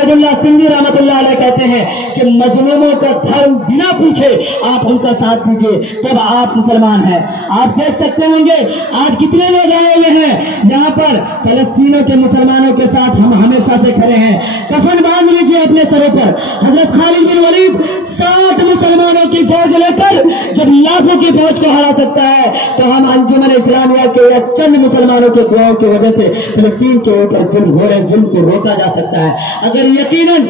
जुनैदुल्लाह सिंधी रहमतुल्लाह अलैह कहते हैं कि मजलूमों का धर्म बिना पूछे आप उनका साथ दीजिए, तब आप मुसलमान हैं। आप देख सकते होंगे आज कितने लोग आए हुए हैं यहाँ पर, फलस्तीनों के मुसलमानों के साथ हम हमेशा से खड़े हैं। कफन बांध लीजिए अपने सरों पर। हजरत खालिद बिन वलीद 60 मुसलमानों की फौज लेकर जब लाखों की फौज को हरा सकता है, तो हम अंजुमन इस्लामिया के चंद मुसलमानों के दुआओं की वजह से फिलिस्तीन के ऊपर जुल्म हो रहे जुल्म को रोका जा सकता है। अगर यकीनन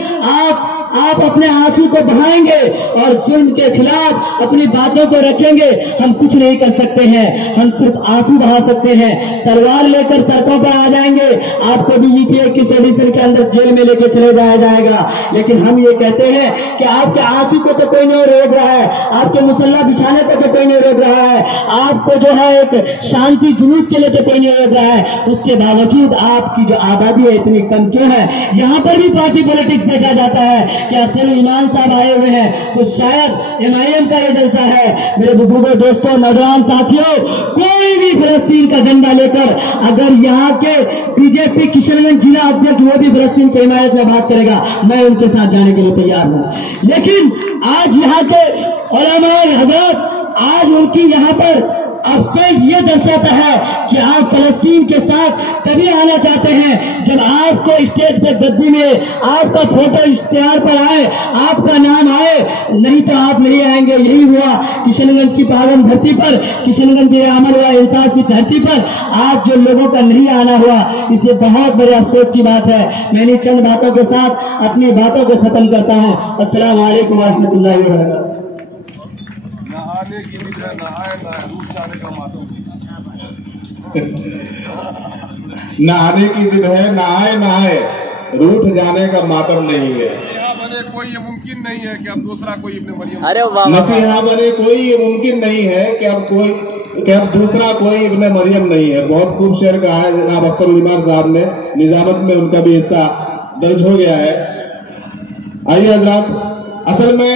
आप अपने आंसू को बहाएंगे और जुल्म के खिलाफ अपनी बातों को रखेंगे, हम कुछ नहीं कर सकते हैं, हम सिर्फ आंसू बहा सकते हैं। तलवार लेकर सड़कों पर आ जाएंगे, आपको भी यूपीए की सेडिशन के अंदर जेल में लेकर चले जाया जाएगा। लेकिन हम ये कहते हैं कि आपके आंसू को तो कोई नहीं रोक रहा है, आपके मुसल्ला बिछाने को तो कोई नहीं रोक रहा है, आपको जो है एक शांति जुलूस के लिए तो कोई नहीं रोक रहा है। उसके बावजूद आपकी जो आबादी है इतनी कम क्यों है? यहाँ पर भी पार्टी पॉलिटिक्स देखा जाता है कि अब्दुल ईमान साहब आए हुए हैं तो शायद एमआईएम का ये जलसा है। मेरे बुजुर्गों, दोस्तों, नौजवान साथियों, कोई भी फिलिस्तीन का झंडा लेकर अगर यहाँ के बीजेपी किशनगंज जिला अध्यक्ष वो भी फिलिस्तीन की हिमायत में बात करेगा, मैं उनके साथ जाने के लिए तैयार हूँ। लेकिन आज यहाँ के उलमाए हज़रात, आज उनकी यहाँ पर अब्सेंट ये दर्शाता है कि आप फलस्तीन के साथ तभी आना चाहते हैं जब आपको स्टेज पे गद्दी में आपका फोटो इश्तिहार पर आए, आपका नाम आए, नहीं तो आप नहीं आएंगे। यही हुआ किशनगंज की पावन धरती पर, किशनगंज के अमल हुआ इंसाफ की धरती पर आज जो लोगों का नहीं आना हुआ, इसे बहुत बड़े अफसोस की बात है। मैं इन चंद बातों के साथ अपनी बातों को खत्म करता हूँ। अस्सलाम वालेकुम व रहमतुल्लाहि व बरकातहू। न आने की जिद है, न आए नहाए, रूठ जाने का मातम नहीं है। मसीहा बने कोई ये मुमकिन नहीं है कि अब दूसरा कोई इब्न मरियम, मसीहा बने कोई ये मुमकिन नहीं है कि अब दूसरा कोई इब्न मरियम नहीं है। बहुत खूब शेर कहा है जनाब अख्तर उल साहब ने, निजामत में उनका भी हिस्सा दर्ज हो गया है। आइए हजरात, असल में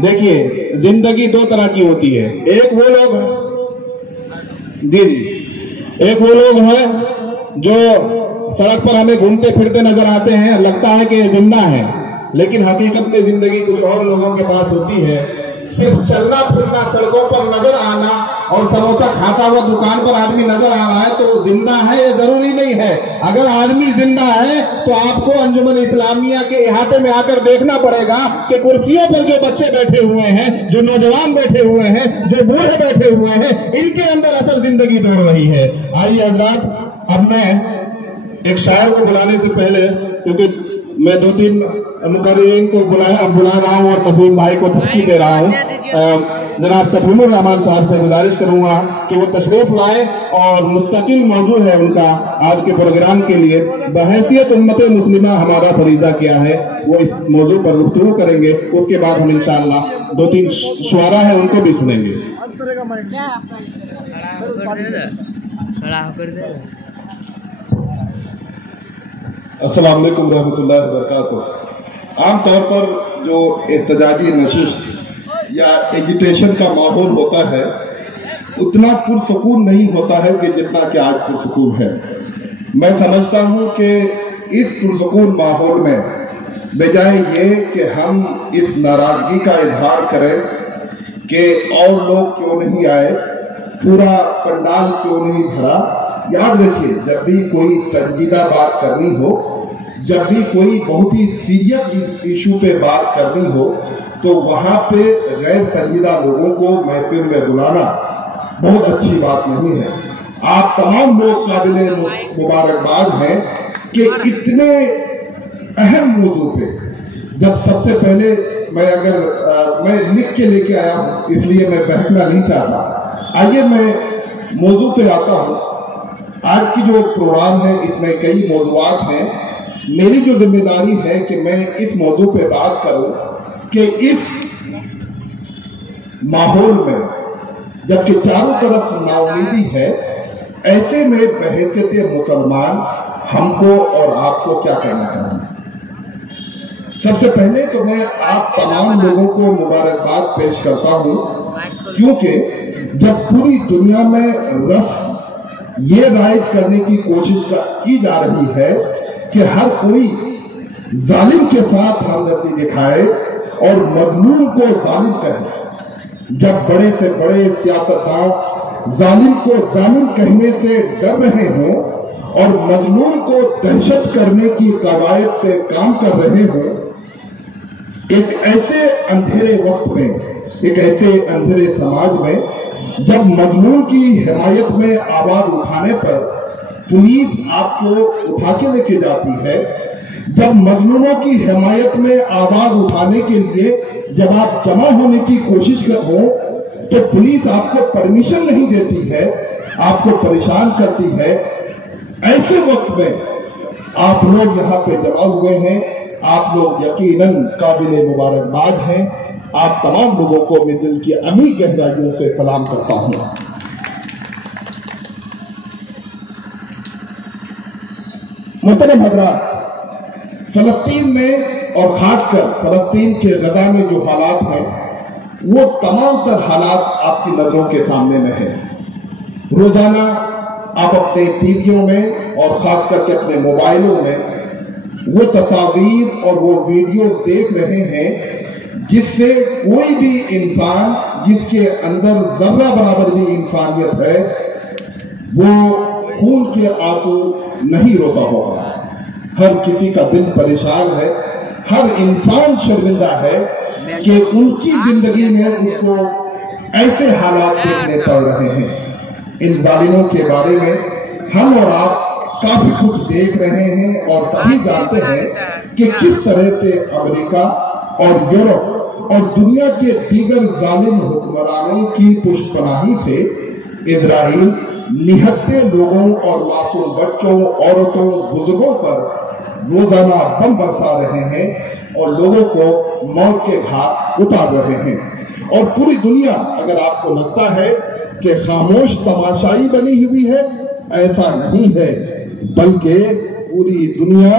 देखिए जिंदगी दो तरह की होती है। एक वो लोग एक वो लोग हैं जो सड़क पर हमें घूमते फिरते नजर आते हैं, लगता है कि ये जिंदा है, लेकिन हकीकत में जिंदगी कुछ और लोगों के पास होती है। सिर्फ चलना फिरना, सड़कों पर नजर आना और समोसा खाता हुआ दुकान पर आदमी नजर आ रहा है तो वो जिंदा है, ये जरूरी नहीं है। अगर आदमी जिंदा है तो आपको अंजुमन इस्लामिया के इहाते में आकर देखना पड़ेगा कि कुर्सियों पर जो बच्चे बैठे हुए हैं, जो नौजवान बैठे हुए हैं, जो बूढ़े बैठे हुए हैं, इनके अंदर असल जिंदगी दौड़ रही है। आइए हजरात, अब मैं एक शायर को बुलाने से पहले, क्योंकि मैं 2-3 मुकर्रिरीन को बुला रहा हूँ और तफहीम भाई को थप्पी दे रहा हूँ, जनाब तफहीमुर रहमान साहब से गुजारिश करूंगा कि वो तशरीफ लाए और मुस्तकिल मौजू है उनका आज के प्रोग्राम के लिए। बहैसियत उम्मत मुस्लिमा हमारा फरीजा क्या है, वो इस मौजू पर गुफ्तगू करेंगे। उसके बाद हम इंशाअल्लाह 2-3 शुआरा है उनको भी सुनेंगे। अस्सलाम वालेकुम रहमतुल्लाहि व बरकातहू। आमतौर पर जो एहतजाजी नशिस्त या एजिटेशन का माहौल होता है उतना पुरसकून नहीं होता है कि जितना कि आज पुरसकून है। मैं समझता हूँ कि इस पुरसकून माहौल में बजाय ये कि हम इस नाराजगी का इजहार करें कि और लोग क्यों नहीं आए, पूरा पंडाल क्यों नहीं भरा। याद रखिए, जब भी कोई संजीदा बात करनी हो, जब भी कोई बहुत ही सीरियस इशू पे बात करनी हो, तो वहां पे गैर संजीदा लोगों को महफिल में बुलाना बहुत अच्छी बात नहीं है। आप तमाम लोग काबिले मुबारकबाद हैं कि इतने अहम मौजू पे, जब सबसे पहले मैं लिख के लेके आया हूं इसलिए मैं बहकना नहीं चाहता। आइए मैं मौजू पे आता हूं। आज की जो प्रोग्राम है इसमें कई मौजूआत हैं। मेरी जो जिम्मेदारी है कि मैं इस मौजू पे बात करूं कि इस माहौल में जबकि चारों तरफ नाउमीदी है, ऐसे में बहैसियत मुसलमान हमको और आपको क्या करना चाहिए। सबसे पहले तो मैं आप तमाम लोगों को मुबारकबाद पेश करता हूं, क्योंकि जब पूरी दुनिया में रस्म ये राइज करने की कोशिश की जा रही है कि हर कोई जालिम के साथ हमदर्दी दिखाए और मजलूम को जालिम कहे। जब बड़े से बड़े सियासतदान जालिम को जालिम कहने से डर रहे हों और मजलूम को दहशत करने की कवायद पे काम कर रहे हों, एक ऐसे अंधेरे वक्त में, एक ऐसे अंधेरे समाज में जब मजलूम की हिमायत में आवाज उठाने पर पुलिस आपको उठा के लेके जाती है, जब मजलूमों की हिमायत में आवाज उठाने के लिए जब आप जमा होने की कोशिश हो तो पुलिस आपको परमिशन नहीं देती है, आपको परेशान करती है, ऐसे वक्त में आप लोग यहाँ पे जमा हुए हैं। आप लोग यकीनन काबिल मुबारकबाद हैं। आप तमाम लोगों को मैं दिल की अमी गहराइयों से सलाम करता हूँ। मोहतरम हज़रात, फलस्तीन में और खासकर फलस्तीन के गजा में जो हालात हैं वो तमाम तर हालात आपकी नजरों के सामने में है। रोजाना आप अपने टीवियों में और खास करके अपने मोबाइलों में वो तस्वीर और वो वीडियो देख रहे हैं जिससे कोई भी इंसान जिसके अंदर जर्रा बराबर भी इंसानियत है वो खून के आंसू नहीं रोता होगा। हर किसी का दिल परेशान है, हर इंसान शर्मिंदा है कि उनकी जिंदगी में उसको ऐसे हालात देखने पड़ रहे हैं। इन जालिमों के बारे में हम और आप काफी कुछ देख रहे हैं और सभी जानते हैं कि किस तरह से अमेरिका और यूरोप और दुनिया के दीगर जालिम हुक्मरानों की पुष्पनाही से इजराइल निहत्ते लोगों और मासूम बच्चों, औरतों, बुजुर्गों पर रोजाना बम बरसा रहे हैं और लोगों को मौत के घाट उतार रहे हैं। और पूरी दुनिया, अगर आपको लगता है कि खामोश तमाशाई बनी हुई है, ऐसा नहीं है, बल्कि पूरी दुनिया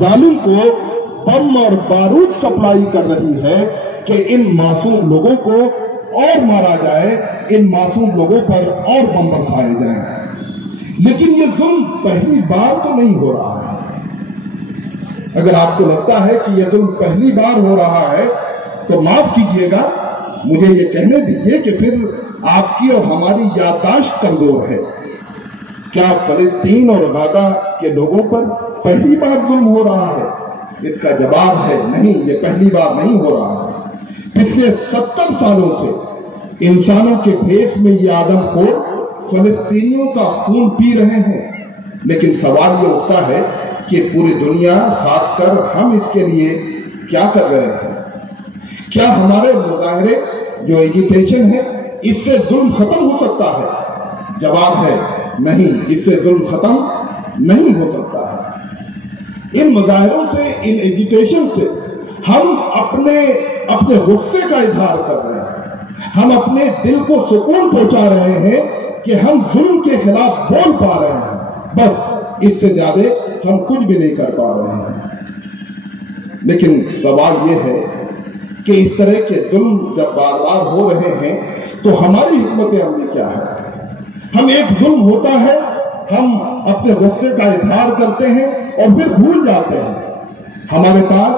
जालिम को बम और बारूद सप्लाई कर रही है कि इन मासूम लोगों को और मारा जाए, इन मासूम लोगों पर और बम बरसाए जाएं। लेकिन ये जुल्म पहली बार तो नहीं हो रहा है। अगर आपको लगता है कि यह जुल्म पहली बार हो रहा है तो माफ कीजिएगा, मुझे ये कहने दीजिए कि फिर आपकी और हमारी याददाश्त कमजोर है। क्या फलस्तीन और गाजा के लोगों पर पहली बार जुल्म हो रहा है? इसका जवाब है नहीं, ये पहली बार नहीं हो रहा है। पिछले 70 सालों से इंसानों के भेष में ये आदमखोर फलस्तीनियों का खून पी रहे हैं। लेकिन सवाल ये उठता है कि पूरी दुनिया, खासकर हम, इसके लिए क्या कर रहे हैं? क्या हमारे मुजाहरे जो एजिटेशन है इससे जुल्म खत्म हो सकता है? जवाब है नहीं, इससे जुल्म खत्म नहीं हो सकता है। इन मुजाहरों से, इन एजिटेशन से हम अपने गुस्से का इजहार कर रहे हैं। हम अपने दिल को सुकून पहुंचा रहे हैं कि हम जुल्म के खिलाफ बोल पा रहे हैं। बस इससे ज्यादा हम कुछ भी नहीं कर पा रहे हैं। लेकिन सवाल यह है कि इस तरह के जुल्म जब बार बार हो रहे हैं तो हमारी हिकमत अमली क्या है? हम एक जुल्म होता है, हम अपने गुस्से का इजहार करते हैं और फिर भूल जाते हैं। हमारे पास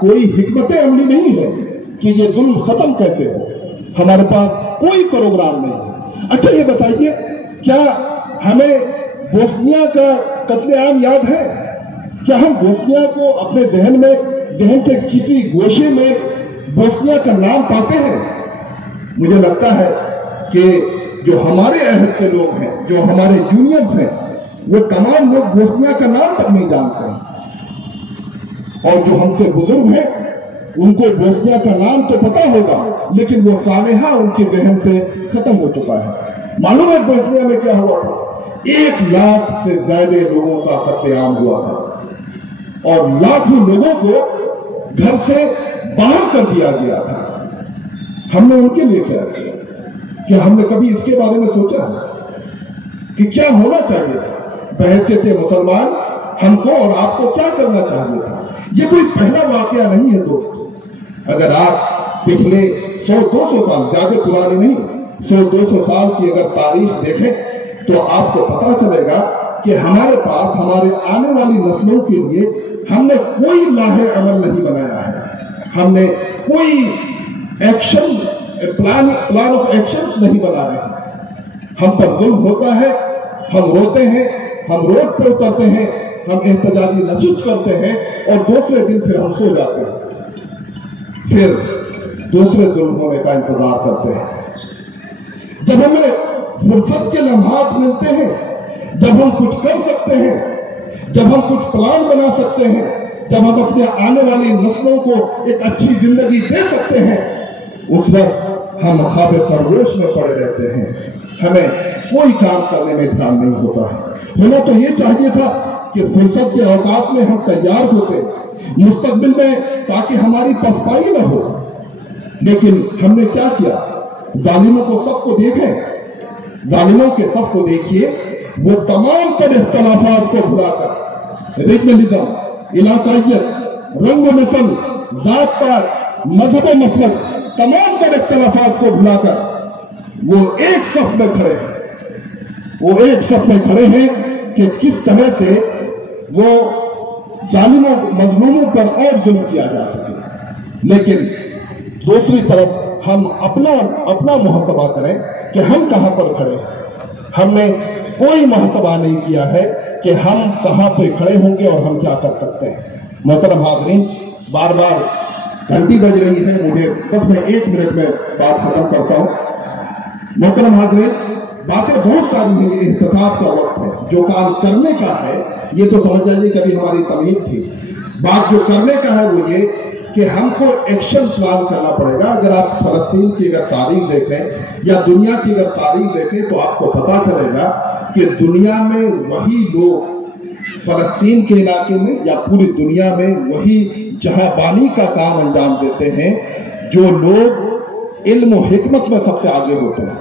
कोई हिकमत अमली नहीं है कि ये जुल्म खत्म कैसे हो। हमारे पास कोई प्रोग्राम नहीं है। अच्छा ये बताइए, क्या हमें बोस्निया का कत्लेआम याद है? क्या हम बोस्निया को अपने जहन के किसी गोशे में बोस्निया का नाम पाते हैं? मुझे लगता है कि जो हमारे अहद के लोग हैं, जो हमारे जूनियर्स हैं, वो तमाम लोग बोस्निया का नाम तक नहीं जानते हैं। और जो हमसे बुजुर्ग हैं उनको बोस्निया का नाम तो पता होगा, लेकिन वो सानेहा उनके जहन से खत्म हो चुका है। मालूम है बोस्निया में क्या हुआ था? 1 लाख से ज्यादा लोगों का कत्लेआम हुआ था और लाखों लोगों को घर से बाहर कर दिया गया था। हमने उनके लिए क्या किया? क्या हमने कभी इसके बारे में सोचा कि क्या होना चाहिए था? बहैसियत मुसलमान हमको और आपको क्या करना चाहिए था? ये कोई पहला वाकया नहीं है दोस्तों। अगर आप पिछले 100-200 साल, ज्यादा पुरानी नहीं, 100-200 साल की अगर तारीख देखें तो आपको पता चलेगा कि हमारे पास हमारे आने वाली नस्लों के लिए हमने कोई लाहे अमल नहीं बनाया है, हमने कोई एक्शन प्लान ऑफ एक्शंस नहीं बनाए हैं। हम पर जुल्म होता है, हम रोते हैं, हम रोड पे उतरते हैं, हम एहतजाजी नशिश करते हैं और दूसरे दिन फिर हम सो जाते हैं, फिर दूसरे जुल्म होने का इंतजार करते हैं। जब हमें फुर्सत के लम्हात मिलते हैं, जब हम कुछ कर सकते हैं, जब हम कुछ प्लान बना सकते हैं, जब हम अपने आने वाली नस्लों को एक अच्छी जिंदगी दे सकते हैं, उस वक्त हम ख्वाब खरगोश में पड़े रहते हैं, हमें कोई काम करने में ध्यान नहीं होता है। होना तो ये चाहिए था कि फुर्सत के औकात में हम तैयार होते मुस्तकबिल में, ताकि हमारी पसपाई न हो। लेकिन हमने क्या किया, जालिमों को सबको देखें, जालिमों के सबको देखिए, वो तमाम तर इख्तलाफात को भुलाकर रीजनलिज्म, इलाकाइयत, रंग नस्ल, जात पात, मजहब मसलक, तमाम तर इख्तलाफात को भुलाकर वो एक सफ में खड़े हैं, वो एक सफ में खड़े हैं कि किस तरह से वो जालिमों मजलूमों पर और जुल्म किया जा सके। लेकिन दूसरी तरफ हम अपना मुहसबा करें कि हम कहां पर खड़े हैं। हमने कोई मुहसबा नहीं किया है कि हम कहां पे खड़े होंगे और हम क्या कर सकते हैं। मोहतरम हाज़रीन, बार बार घंटी बज रही है, मुझे बस मैं 1 मिनट में बात खत्म करता हूं। मोहतरम हाज़रीन, बातें बहुत सारी हैं, ये इख्तिताम का वक्त है। जो काम करने का है, ये तो समझ जाइए कभी हमारी तमीद थी। बात जो करने का है वो ये कि हमको एक्शन प्लान करना पड़ेगा। अगर आप फलस्तीन की अगर तारीख देखें या दुनिया की अगर तारीख देखें तो आपको पता चलेगा कि दुनिया में वही लोग, फलस्तीन के इलाके में या पूरी दुनिया में वही जहाबानी का काम अंजाम देते हैं जो लोग इल्म और हिकमत में सबसे आगे होते हैं।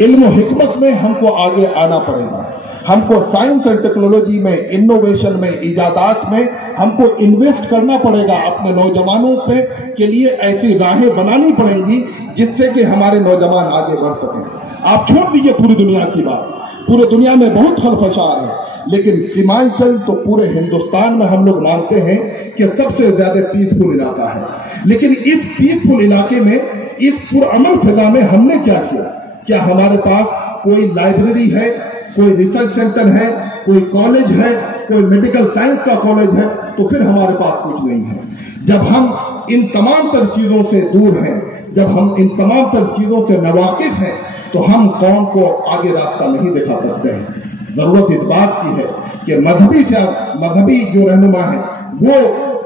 इल्म और हिकमत में हमको आगे आना पड़ेगा, हमको साइंस एंड टेक्नोलॉजी में, इनोवेशन में, इजादात में हमको इन्वेस्ट करना पड़ेगा। अपने नौजवानों पे के लिए ऐसी राहें बनानी पड़ेंगी जिससे कि हमारे नौजवान आगे बढ़ सकें। आप छोड़ दीजिए पूरी दुनिया की बात, पूरे दुनिया में बहुत खलफशार है, लेकिन सीमांचल तो पूरे हिंदुस्तान में हम लोग मानते हैं कि सबसे ज्यादा पीसफुल इलाका है। लेकिन इस पीसफुल इलाके में, इस पुरअमन फिजा में हमने क्या किया? क्या हमारे पास कोई लाइब्रेरी है, कोई रिसर्च सेंटर है, कोई कॉलेज है, कोई मेडिकल साइंस का कॉलेज है? तो फिर हमारे पास कुछ नहीं है। जब हम इन तमाम तर चीजों से दूर हैं, जब हम इन तमाम तर चीजों से नावाकिफ हैं, तो हम कौम को आगे रास्ता नहीं दिखा सकते हैं। जरूरत इस बात की है कि मजहबी जो रहनुमा है वो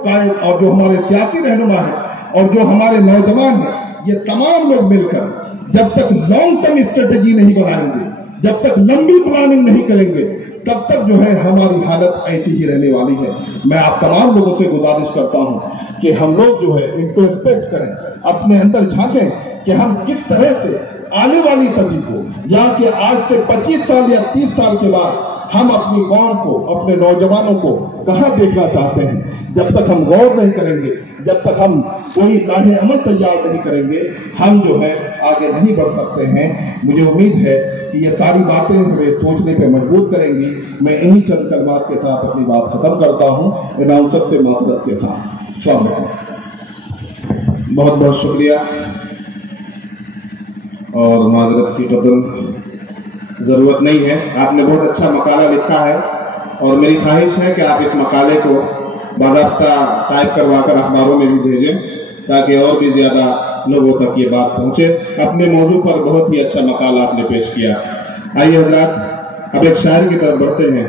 कायद, और जो हमारे सियासी रहनुमा है और जो हमारे नौजवान हैं, ये तमाम लोग मिलकर जब तक लॉन्ग टर्म स्ट्रेटेजी नहीं बनाएंगे, जब तक लंबी प्लानिंग नहीं करेंगे, तब तक जो है हमारी हालत ऐसी ही रहने वाली है। मैं आप तमाम लोगों से गुजारिश करता हूं कि हम लोग जो है इंट्रोस्पेक्ट करें, अपने अंदर झांकें कि हम किस तरह से आने वाली सदी को, या कि आज से 25 साल या 30 साल के बाद हम अपनी कौम को, अपने नौजवानों को कहां देखना चाहते हैं। जब तक हम गौर नहीं करेंगे, जब तक हम कोई लाहे अमल तैयार नहीं करेंगे, हम जो है आगे नहीं बढ़ सकते हैं। मुझे उम्मीद है कि ये सारी बातें हमें सोचने पे मजबूर करेंगी। मैं इन्हीं चंद कलमात के साथ अपनी बात खत्म करता हूँ, अनाउंसर से मातरत के साथ। अस्सलाम वालेकुम। बहुत बहुत शुक्रिया और माजरत की कदर ज़रूरत नहीं है। आपने बहुत अच्छा मकाला लिखा है और मेरी ख्वाहिश है कि आप इस मकाले को बाज़ाब्ता टाइप करवा कर अखबारों में भी भेजें ताकि और भी ज़्यादा लोगों तक ये बात पहुँचे। अपने मौजू पर बहुत ही अच्छा मकाला आपने पेश किया। आइए हजरात, अब एक शायर की तरफ बढ़ते हैं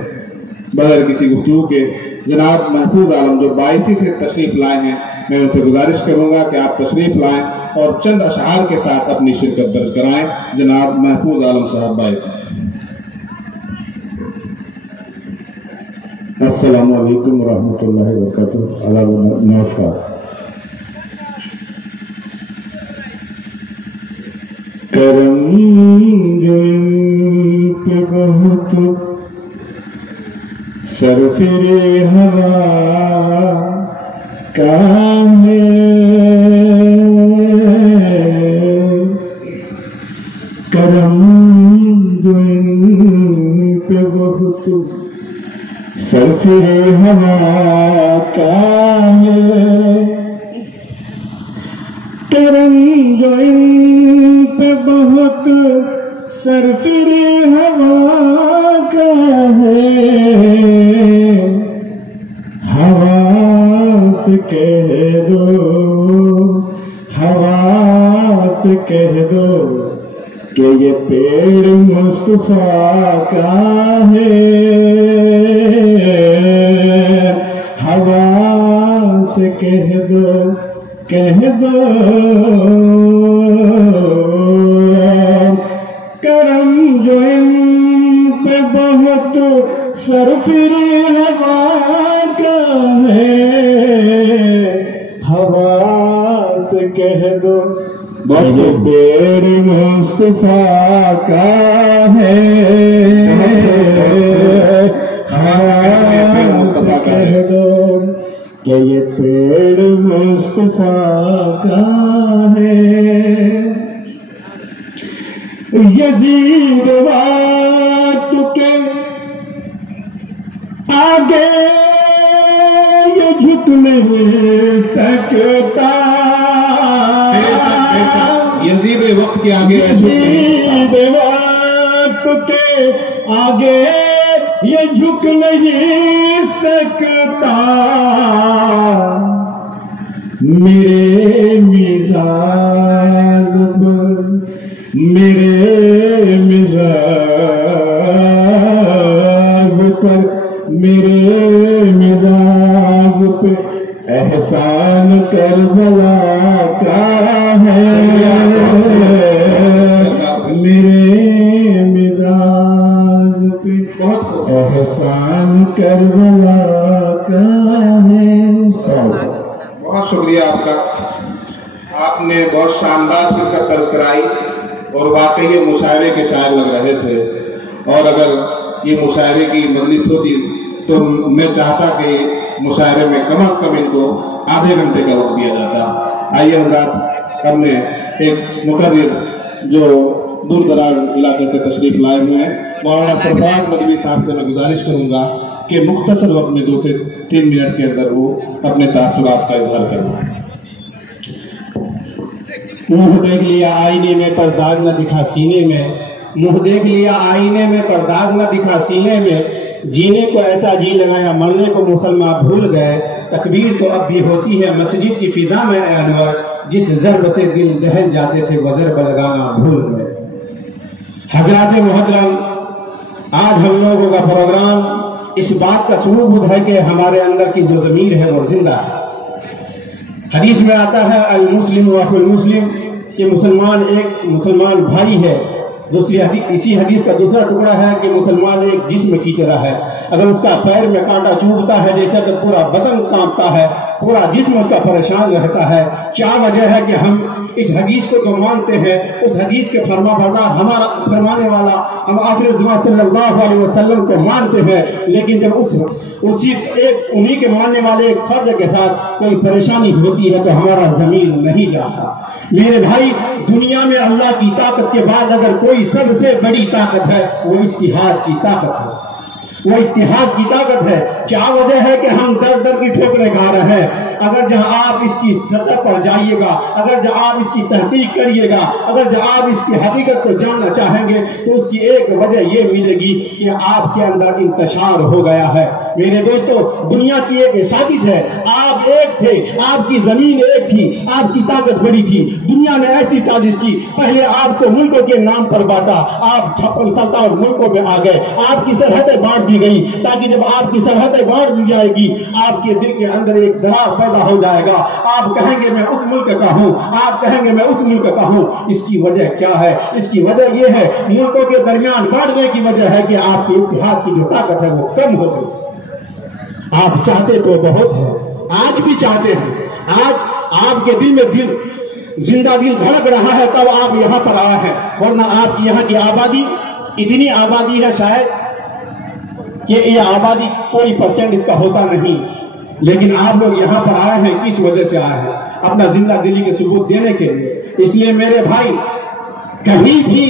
बगैर किसी गुफ्तगू के। जनाब महफूज आलम जो 22 से तशरीफ़ लाए हैं, मैं उनसे गुजारिश करूँगा कि आप तशरीफ़ लाएँ और चंद अशआर के साथ अपनी शिरकत दर्ज कराएं। जनाब महफूज आलम साहब 22। अस्सलामु अलैकुम रहमतुल्लाहि व बरकातुहू। नमस्कार। करम जो पे बहुत सरफिरे हवा का है, करम जो पे बहुत सरफिरे हवा سرفرے ہوا کا ہے، ہوا سے کہہ دو، ہوا سے کہہ دو کہ یہ پیڑ مصطفیٰ کا ہے، ہوا سے کہہ دو، کہہ دو کرم جو ان پہ بہت سرفرے ہوا کا ہے، ہوا سے کہہ دو یہ پیڑ مصطفیٰ کا ہے، ہوا سے کہہ دو کہ یہ پیڑ مصطفیٰ کا ہے۔ یزید وقت کے آگے یہ جھک نہیں سکتا، یزید وقت کے آگے، یزید وقت کے آگے یہ جھک نہیں سکتا، میرے مزاج پر، میرے مزاج پر، میرے مزاج پہ احسان کربلا کا ہے، میرے مزاج پہ احسان کربلا کا ہے۔ بہت شکریہ آپ کا، آپ نے بہت شاندار شرکت درج کرائی اور واقعی یہ مشاعرے کے شاعر لگ رہے تھے، اور اگر یہ مشاعرے کی مجلس ہوتی تو میں چاہتا کہ مشاعرے میں کم از کم ان کو آدھے گھنٹے کا وقت دیا جاتا۔ آئیے حضرات، ہم نے ایک مقرر جو دور دراز علاقے سے تشریف لائے ہوئے ہیں، مولانا سرفراز ندوی صاحب سے میں گزارش کروں گا کہ مختصر وقت میں 2 سے 3 منٹ کے اندر وہ اپنے تاثرات کا اظہار کریں۔ منہ دیکھ لیا آئینے میں پرداغ نہ دکھا سینے میں، منہ دیکھ لیا آئینے میں پرداغ نہ دکھا سینے میں، جینے کو ایسا جی لگایا مرنے کو مسلمان بھول گئے، تکبیر تو اب بھی ہوتی ہے مسجد کی فضا میں اے انور، جس ضرب سے دل دہل جاتے تھے وزر بلگانا بھول گئے۔ حضرات محترم، آج ہم لوگوں کا پروگرام اس بات کا ثبوت ہے کہ ہمارے اندر کی جو ضمیر ہے وہ زندہ ہے۔ حدیث میں آتا ہے المسلم واخو المسلم، کہ مسلمان ایک مسلمان بھائی ہے۔ دوسری حدیث، اسی حدیث کا دوسرا ٹکڑا ہے کہ مسلمان ایک جسم کی طرح ہے، اگر اس کا پیر میں کانٹا چبھتا ہے جیسا کہ پورا بدن کانپتا ہے، پورا جسم اس کا پریشان رہتا ہے۔ کیا وجہ ہے کہ ہم اس حدیث کو جو مانتے ہیں، اس حدیث کے فرما بردار ہمارا فرمانے والا ہم آخر الزمان صلی اللہ علیہ وسلم کو مانتے ہیں، لیکن جب اسی ایک انہی کے ماننے والے ایک فرد کے ساتھ کوئی پریشانی ہوتی ہے تو ہمارا ضمیر نہیں جاتا۔ میرے بھائی، دنیا میں اللہ کی طاقت کے بعد اگر کوئی سب سے بڑی طاقت ہے وہ اتحاد کی طاقت ہے، وہ اتحاد کی طاقت ہے۔ کیا وجہ ہے کہ ہم در در کی ٹھوکریں کھا رہے ہیں؟ اگر جہاں آپ اس کی سطح پر جائیے گا، اگر جہاں آپ اس کی تحقیق کریے گا، اگر جہاں آپ اس کی حقیقت کو جاننا چاہیں گے تو اس کی ایک وجہ یہ ملے گی کہ آپ کے اندر انتشار ہو گیا ہے۔ میرے دوستو، دنیا کی ایک سازش ہے، آپ ایک تھے، آپ کی زمین ایک تھی، آپ کی طاقت بڑی تھی، دنیا نے ایسی سازش کی، پہلے آپ کو ملکوں کے نام پر بانٹا، آپ 56 سلطنت ملکوں میں آ گئے، آپ کی سرحدیں بانٹ دی گئی، تاکہ جب آپ کی سرحدیں بانٹ دی جائے گی آپ کے دل کے اندر ایک دراز پیدا ہو جائے گا، آپ کہیں گے میں اس ملک کا ہوں، آپ کہیں گے میں اس ملک کا ہوں۔ اس کی وجہ کیا ہے؟ اس کی وجہ یہ ہے، ملکوں کے درمیان بانٹنے کی وجہ ہے کہ آپ کی اتحاد کی جو طاقت ہے وہ کم ہو گئی۔ آپ چاہتے تو بہت ہے، آج بھی چاہتے ہیں، آج آپ کے دل میں زندہ دل دھڑک رہا ہے تب آپ یہاں پر آئے ہیں، ورنہ آپ کی یہاں کی آبادی اتنی آبادی ہے شاید کہ یہ آبادی کوئی پرسنٹ اس کا ہوتا نہیں، لیکن آپ لوگ یہاں پر آئے ہیں کس وجہ سے آئے ہیں؟ اپنا زندہ دلی کے ثبوت دینے کے لیے۔ اس لیے میرے بھائی، کہیں بھی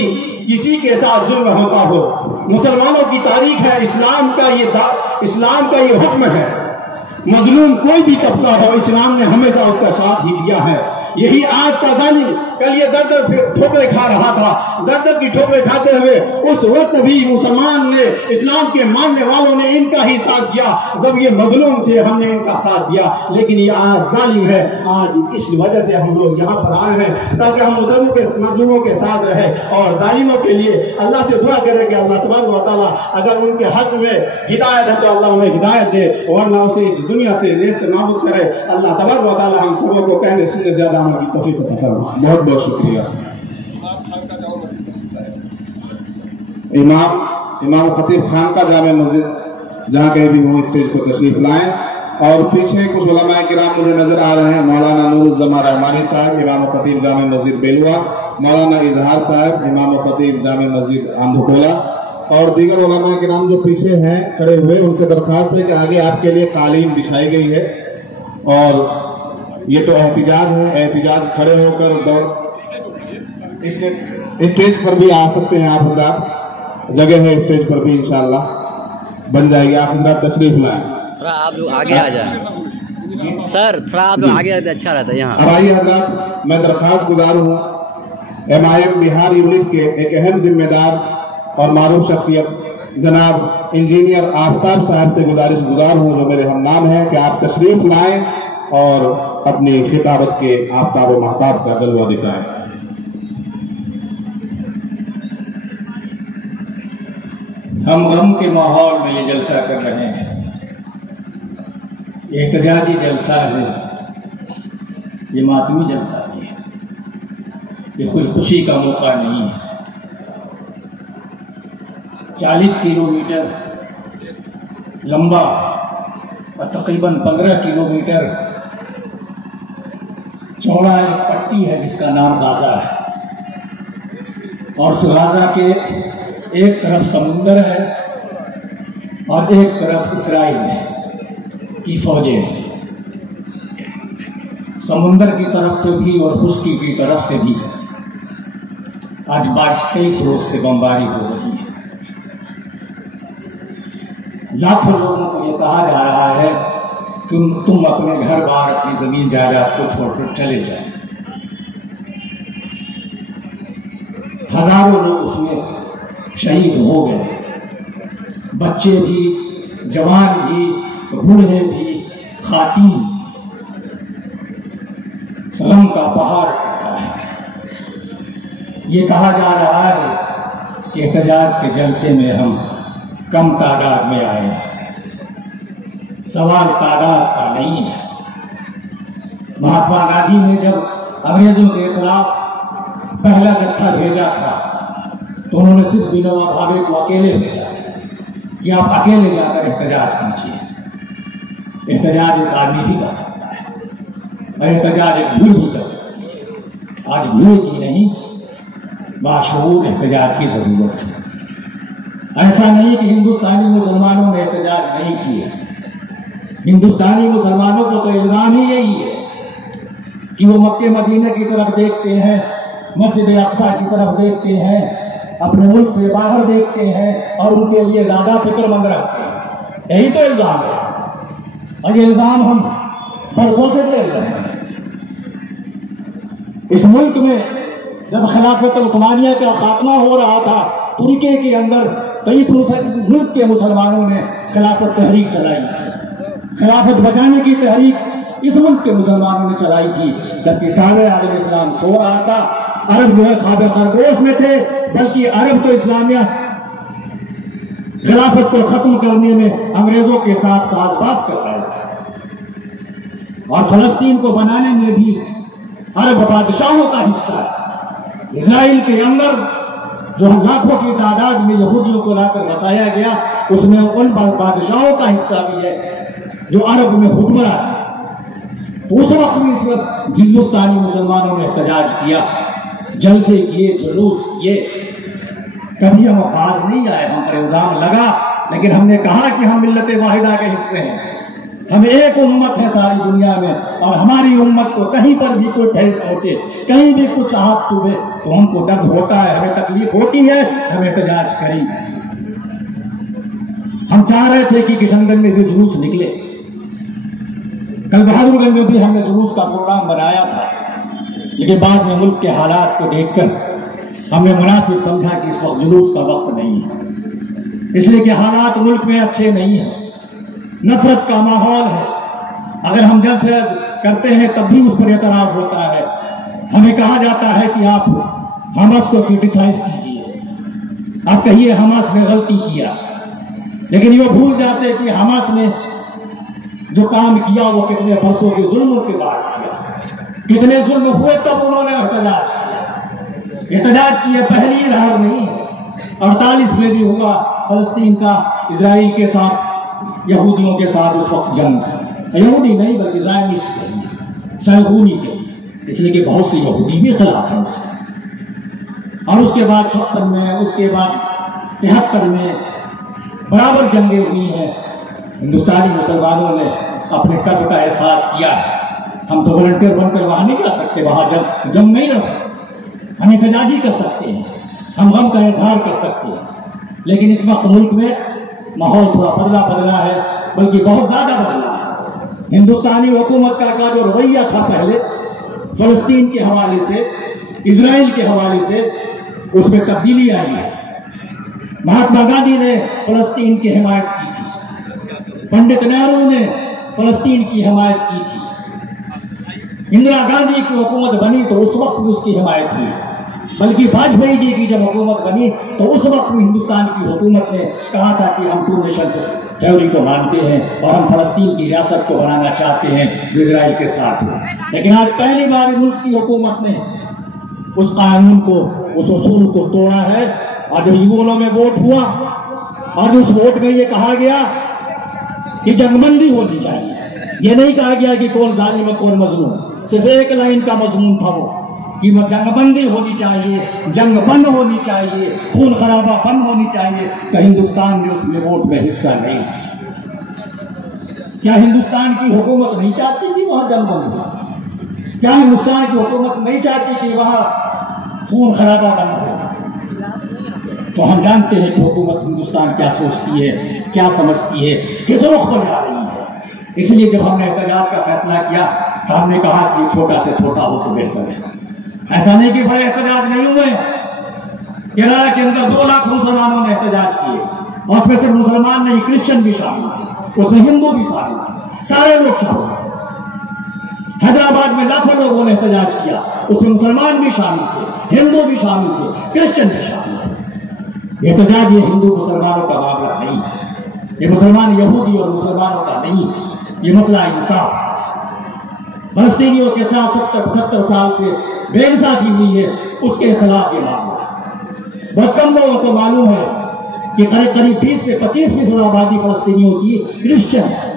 کسی کے ساتھ ظلم ہوتا ہو، مسلمانوں کی تاریخ ہے، اسلام کا یہ حکم ہے، مظلوم کوئی بھی طبقہ ہو، اسلام نے ہمیشہ اس کا ساتھ ہی دیا ہے۔ یہی آج کا ظالم کل یہ در در ٹھوکرے کھا رہا تھا، در در کی ٹھوکرے کھاتے ہوئے اس وقت بھی مسلمان نے، اسلام کے ماننے والوں نے ان کا ہی ساتھ دیا، جب یہ مظلوم تھے ہم نے ان کا ساتھ دیا، لیکن یہ آج ظالم ہے۔ آج اس وجہ سے ہم لوگ یہاں پر آئے ہیں تاکہ ہم مظلوموں کے ساتھ رہیں اور ظالموں کے لیے اللہ سے دعا کریں کہ اللہ تبارک و تعالیٰ اگر ان کے حق میں ہدایت ہے تو اللہ انہیں ہدایت دے، ورنہ اسے دنیا سے نیست نابود کرے۔ اللہ تبارک و تعالیٰ ہم سبوں کو کہنے سننے زیادہ عمل کی توفیق عطا فرمائے۔ بہت بہت شکریہ۔ امام خطیب خان کا جامع مسجد جہاں کہیں بھی ہوں اسٹیج کو تشریف لائیں، اور پیچھے کچھ علماء کرام مجھے نظر آ رہے ہیں، مولانا نور الزمان رحمانی صاحب امام خطیب جامع مسجد بیلوا، مولانا اظہار صاحب امام خطیب جامع مسجد آمبھولا، اور دیگر علماء کرام جو پیچھے ہیں کھڑے ہوئے، ان سے درخواست ہے کہ آگے آپ کے لیے قالین بچھائی گئی ہے، اور یہ تو احتجاج ہے، احتجاج کھڑے ہو کر دوڑ اسٹیج پر بھی آ سکتے ہیں آپ حضرات، جگہ ہے اسٹیج پر بھی انشاءاللہ بن جائے گی، آپ حضرات تشریف لائیں۔ تھوڑا آپ لوگ آگے آ جائیں سر، تھوڑا آپ لوگ آگے اچھا رہتا ہے یہاں۔ اب آئیے حضرات، میں درخواست گزار ہوں MIM بہار یونٹ کے ایک اہم ذمہ دار اور معروف شخصیت جناب انجینئر آفتاب صاحب سے گزار ہوں جو میرے ہم نام ہیں کہ آپ تشریف لائیں اور اپنی خطابت کے آفتاب و مہتاب کا جلوہ دکھائیں۔ ہم غم کے ماحول میں یہ جلسہ کر رہے ہیں، یہ احتجاجی جلسہ ہے، یہ ماتمی جلسہ ہے، یہ خوشی کا موقع نہیں ہے۔ 40 کلومیٹر لمبا اور تقریباً 15 کلومیٹر چوڑا ایک پٹی ہے جس کا نام غازہ ہے، اور اس غازہ کے ایک طرف سمندر ہے اور ایک طرف اسرائیل کی فوجیں ہیں، سمندر کی طرف سے بھی اور خشکی کی طرف سے بھی۔ آج 22-23 روز سے بمباری ہو رہی ہے، لاکھوں لوگوں کو یہ کہا جا رہا ہے کہ تم اپنے گھر بار اپنی زمین جائیداد کو چھوڑ کر چلے جائیں۔ ہزاروں لوگ اس میں شہید ہو گئے، بچے بھی، جوان بھی، بوڑھے بھی، خواتین۔ غم کا پہاڑ ٹوٹا ہے۔ یہ کہا جا رہا ہے کہ احتجاج کے جلسے میں ہم کم تعداد میں آئے ہیں، سوال تعداد کا نہیں ہے۔ مہاتما گاندھی نے جب انگریزوں کے خلاف پہلا جتھا بھیجا تھا تو انہوں نے صرف ونوبا بھاوے کو اکیلے بھیجا کہ آپ اکیلے جا کر احتجاج کیجیے۔ احتجاج ایک آدمی بھی کر سکتا ہے اور احتجاج ایک بھیڑ بھی کر سکتی ہے۔ آج بھیڑ کی نہیں، باشعور احتجاج کی ضرورت ہے۔ ایسا نہیں کہ ہندوستانی مسلمانوں نے احتجاج نہیں کیے، ہندوستانی مسلمانوں کو تو الزام ہی یہی ہے کہ وہ مکہ مدینہ کی طرف دیکھتے ہیں، مسجد اقصی کی طرف دیکھتے ہیں، اپنے ملک سے باہر دیکھتے ہیں اور ان کے لیے زیادہ فکر مند رکھتے ہیں۔ یہی تو الزام ہے، اور یہ الزام ہم برسوں سے لے رہے ہیں۔ اس ملک میں جب خلافت عثمانیہ کا خاتمہ ہو رہا تھا ترکی کے اندر، تو اس ملک کے مسلمانوں نے خلافت تحریک چلائی، خلافت بچانے کی تحریک اس ملک کے مسلمانوں نے چلائی تھی، جبکہ سارے عالم اسلام سو رہا تھا۔ عرب جو ہے خواب خرگوش میں تھے، بلکہ عرب تو اسلامیہ خلافت کو ختم کرنے میں انگریزوں کے ساتھ ساز باز کر رہے تھے، اور فلسطین کو بنانے میں بھی عرب بادشاہوں کا حصہ ہے۔ اسرائیل کے اندر جو لاکھوں کی تعداد میں یہودیوں کو لا کر بسایا گیا، اس میں ان بادشاہوں کا حصہ بھی ہے جو عرب میں حکمراں ہے۔ تو اس وقت بھی اس وقت ہندوستانی مسلمانوں نے احتجاج کیا، جلسے کیے، جلوس کیے، کبھی ہم باز نہیں آئے، ہم پر الزام لگا، لیکن ہم نے کہا کہ ہم ملت واحدہ کے حصے ہیں، ہم ایک امت ہے ساری دنیا میں، اور ہماری امت کو کہیں پر بھی کوئی ٹھیس پہنچے، کہیں بھی کچھ ہاتھ چوبے تو ہم کو درد ہوتا ہے، ہمیں تکلیف ہوتی ہے، ہم احتجاج کریں۔ ہم چاہ رہے تھے کہ کشن گنج میں بھی جلوس نکلے، کل بہادر گنج میں بھی ہم نے جلوس کا پروگرام بنایا تھا، लेकिन बाद में मुल्क के हालात को देखकर हमने मुनासिब समझा कि इस वक्त जुलूस का वक्त नहीं है, इसलिए कि हालात मुल्क में अच्छे नहीं है, नफरत का माहौल है। अगर हम जलसे करते हैं तब भी उस पर एतराज होता है। हमें कहा जाता है कि आप हमास को क्रिटिसाइज कीजिए, आप कहिए हमास ने गलती किया, लेकिन ये भूल जाते हैं कि हमास ने जो काम किया वो कितने बरसों के जुल्म के बाद किया, कितने जुल्म हुए तब उन्होंने एहतजाज किया। एहतजाज की पहली लहर नहीं, 48 में भी हुआ फलस्तीन का इजराइल के साथ, यहूदियों के साथ उस वक्त जंग, यहूदी नहीं बल्कि ज़ायनिस्ट के, सहूनी के, इसलिए कि बहुत से यहूदी भी खिलाफ हैं उसके। और उसके बाद 56 में, उसके बाद 73 में बराबर जंगें हुई हैं। हिंदुस्तानी मुसलमानों ने अपने कर्म का एहसास किया है। हम तो वॉलंटियर बनकर वहां नहीं कर सकते, वहां जंग नहीं लड़ सकते, हम एहतजाजी कर सकते हैं, हम गम का इजहार कर सकते हैं। लेकिन इस वक्त मुल्क में माहौल थोड़ा बदला है, बल्कि बहुत ज्यादा बदला है। हिंदुस्तानी हुकूमत का जो रवैया था पहले फलस्तीन के हवाले से, इजराइल के हवाले से, उसमें तब्दीली आई है। महात्मा गांधी ने फलस्तीन की हिमायत की थी, पंडित नेहरू ने फलस्तीन की हिमायत की थी, इंदिरा गांधी की हुकूमत बनी तो उस वक्त भी उसकी हिमायत हुई, बल्कि वाजपेयी जी की जब हुकूमत बनी तो उस वक्त भी हिंदुस्तान की हुकूमत ने कहा था कि हम 2 नेशन थ्योरी को मानते हैं और हम फलस्तीन की रियासत को बनाना चाहते हैं जो इजराइल के साथ हो। लेकिन आज पहली बार मुल्क की हुकूमत ने उस कानून को, उस उसूल को तोड़ा है। और जब यूएनओ में वोट हुआ और उस वोट में ये कहा गया कि जंगबंदी होनी चाहिए, ये नहीं कहा गया कि कौन जालिम है कौन मजलूम, सिर्फ एक लाइन का मजमून था वो कि जंगबंदी होनी चाहिए, जंग बंद होनी चाहिए, खून खराबा बंद होनी चाहिए। तो हिंदुस्तान ने उसमें वोट में हिस्सा नहीं। क्या हिंदुस्तान की हुकूमत नहीं चाहती कि वहां जंग बंद हो? क्या हिंदुस्तान की हुकूमत नहीं चाहती कि वहां खून खराबा बंद हो? तो हम जानते हैं कि हुकूमत हिंदुस्तान क्या सोचती है, क्या समझती है, किस रुख पर जा रही है। इसलिए जब हमने एहतजाज का फैसला किया तो हमने कहा कि छोटा से छोटा हो तो बेहतर है। ऐसा नहीं कि बड़े एहतजाज नहीं हुए। केरला के अंदर 2 लाख मुसलमानों ने एहतजाज किए और उसमें सिर्फ मुसलमान नहीं, क्रिश्चियन भी शामिल थे, उसमें हिंदू भी शामिल थे, सारे लोग शामिल थे। हैदराबाद में लाखों लोगों ने एहतजाज किया, उसमें मुसलमान भी शामिल थे, हिंदू भी शामिल थे, क्रिश्चियन भी शामिल थे। एहतजाज ये हिंदू मुसलमानों का मामला नहीं है, ये मुसलमान यहूदी और मुसलमानों का नहीं है, ये मसला इंसाफ। फलस्तीनियों के साथ 70-75 साल से बेइंसाफी हुई है, उसके खिलाफ ये मामला। बहुत कम लोगों को मालूम है कि करीब 20 से 25% आबादी फलस्तीनियों की क्रिश्चियन है,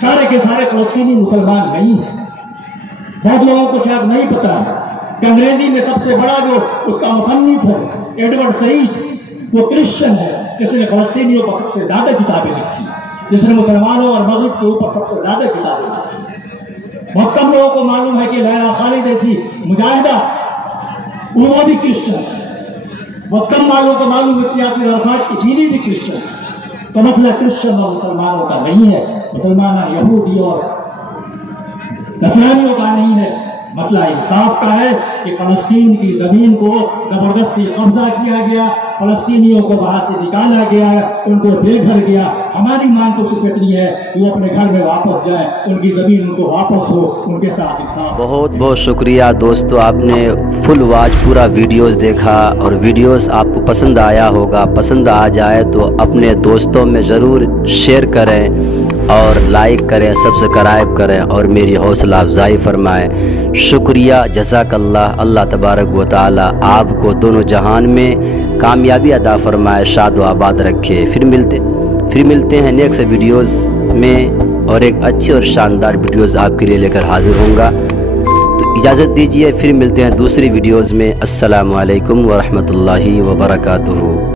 सारे के सारे फलस्तीनी मुसलमान नहीं है। बहुत लोगों को शायद नहीं पता है कि अंग्रेजी में सबसे बड़ा जो उसका मुसन्निफ है एडवर्ड सईद, वो क्रिश्चियन है, जिसने फलस्तीनियों पर सबसे ज्यादा किताबें लिखी, जिसने मुसलमानों और मगरिब के ऊपर सबसे ज्यादा किताबें लिखी। बहुत कम लोगों को मालूम है कि लैला खालिद ऐसी मुजाहिदा वो भी क्रिश्चियन है। बहुत कम लोगों को मालूम है कि यासिर अराफात की बीवी भी क्रिश्चियन है। तो मसला क्रिश्चियन और मुसलमानों का नहीं है, मुसलमान यहूदी और नसरानियों का नहीं है, मसला इंसाफ का है कि फलस्तीन की जमीन को जबरदस्ती कब्जा किया गया, फलस्तीनियों को वहां से निकाला गया, उनको बेघर किया। हमारी मांग तो सिर्फ इतनी है कि वो अपने घर में वापस जाए, उनकी जमीन उनको वापस हो, उनके साथ इंसाफ। बहुत बहुत शुक्रिया दोस्तों, आपने फुल वॉच पूरा वीडियोस देखा और वीडियोस आपको पसंद आया होगा। पसंद आ जाए तो अपने दोस्तों में ज़रूर शेयर करें और लाइक करें, सब्सक्राइब करें और मेरी हौसला अफजाई फरमाएं। शुक्रिया, जज़ाकल्लाह। अल्लाह तबारक व तआला आपको दोनों जहान में कामयाबी अता फरमाए, शाद व आबाद रखे। फिर मिलते हैं नेक्स्ट वीडियोस में और एक अच्छी और शानदार वीडियोस आपके लिए लेकर हाजिर होऊंगा। तो इजाज़त दीजिए, फिर मिलते हैं दूसरी वीडियोस में। अस्सलामु अलैकुम व रहमतुल्लाहि व बरकातुहू।